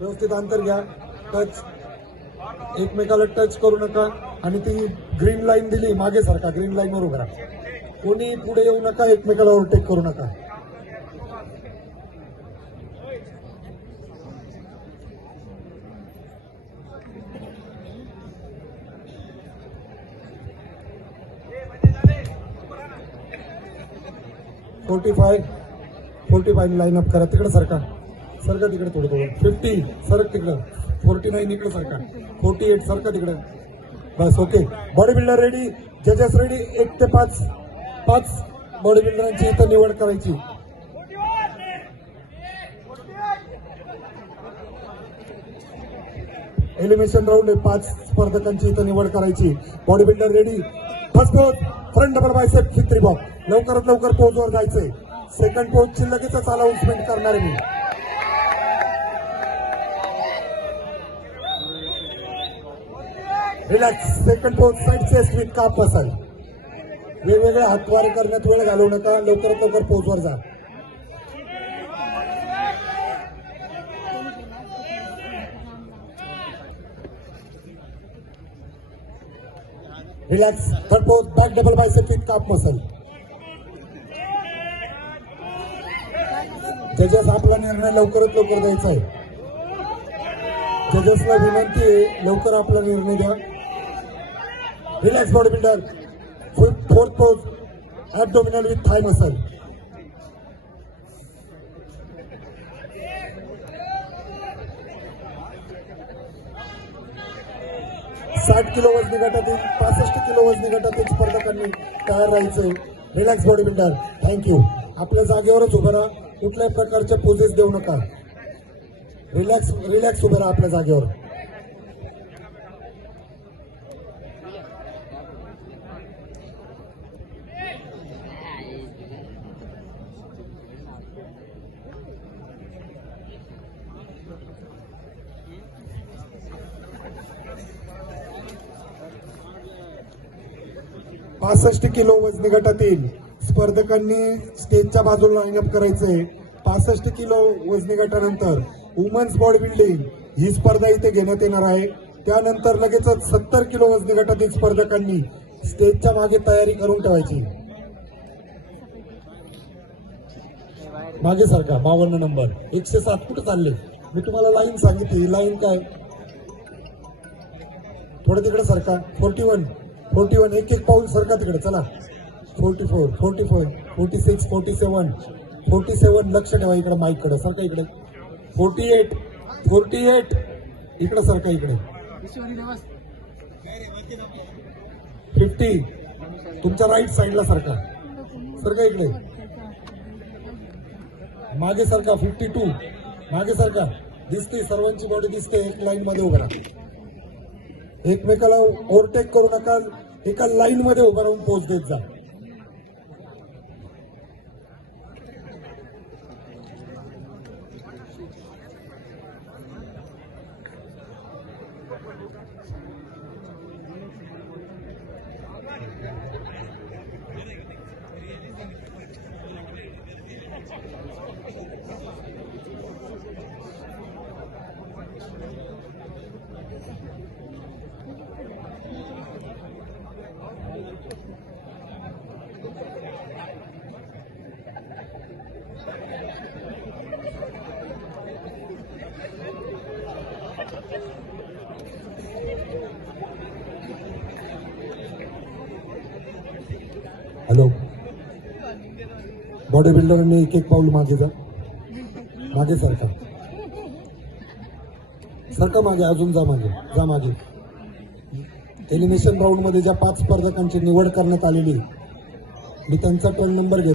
व्यवस्थित अंतर घ्या. टच, एकमेकाला टच करू नका. आणि ती ग्रीन लाईन दिली, मागे सारखा ग्रीन लाईन वर उभा राहा. कोणी पुढे येऊ नका, एकमेकाला ओव्हरटेक करू नका. फोर्टी फाय लाईन अप करा. तिकडे सरका तिकडे थोडं 50 सरक तिकडं. 49 इकडे सरका. 48 सरका तिकडे. बस ओके. बॉडी बिल्डर रेडी, जजेस रेडी. 1 ते 5 बॉडी बिल्डरांची इथं निवड करायची. एलिमिनेशन राऊंड 5 स्पर्धकांची इथं निवड करायची. Body builder ready. First pose front double biceps fifty बॉक. लवकरात लवकर पोजवर जायचंय. सेकंड पोजची लगेचच अनाउन्समेंट करणार मी. Relax. Second pose side chest with काप मसल. वेगवेगळे हातवारे करण्यात वेळ घालवू नका. लवकरात लवकर पोजवर जा. Relax. Third pose back double bicep with काप मसल. जजेस आपला निर्णय लवकरात लवकर द्यायचा आहे. जजेसला विनंती आहे, लवकर आपला निर्णय द्या. Relax body builder. Fourth pose abdominal with thigh muscle. साठ किलो वजनी गटातील 65 किलो वजनी गटातील स्पर्धकांनी तयार राहायचंय. Relax body builder. थँक्यू. आपल्या जागेवरच उभं राहा. कुठल्याही प्रकारच्या पोजेस देऊ नका. रिलॅक्स उभं राहा आपल्या जागेवर. पासष्ट किलो वजनी गटातील स्पर्धकांनी स्टेजच्या बाजूला लाईनअप करायचंय. 65 किलो वजनी गटानंतर वुमन्स बॉडी बिल्डिंग ही स्पर्धा इथे घेण्यात येणार आहे. त्यानंतर लगेचच 70 किलो वजनी गटातील स्पर्धकांनी स्टेजच्या मागे तयारी करून ठेवायची. मागे सारखा 52 नंबर 107 कुठे चालले? मी तुम्हाला लाईन सांगितली. लाईन काय? थोडं तिकडे सरका. 41 एक पाऊल सरका तिकडे. चला. 44 46 47 लक्ष ठेवा इकडे माईककडे. सरका इकडे. 48 इकडे सरका इकडे. 50 तुमच्या राईट साईडला सरका इकडे. मागे सरका. 52 मागे सरका. दिसते सर्वांची बॉडी दिसते. एक लाईन मध्ये उभा राहा. एकमेकाला ओव्हरटेक करू नका. एका लाईन मध्ये उभा राहून पोच देत जा. हॅलो. बॉडी बिल्डरांनी एक पाऊल मागे जा. मागे सरका मागे. अजून जा मागे. एलिमिनेशन राऊंड मध्ये ज्या 5 स्पर्धकांची निवड करण्यात आलेली, मी त्यांचा टर्न नंबर घेतो.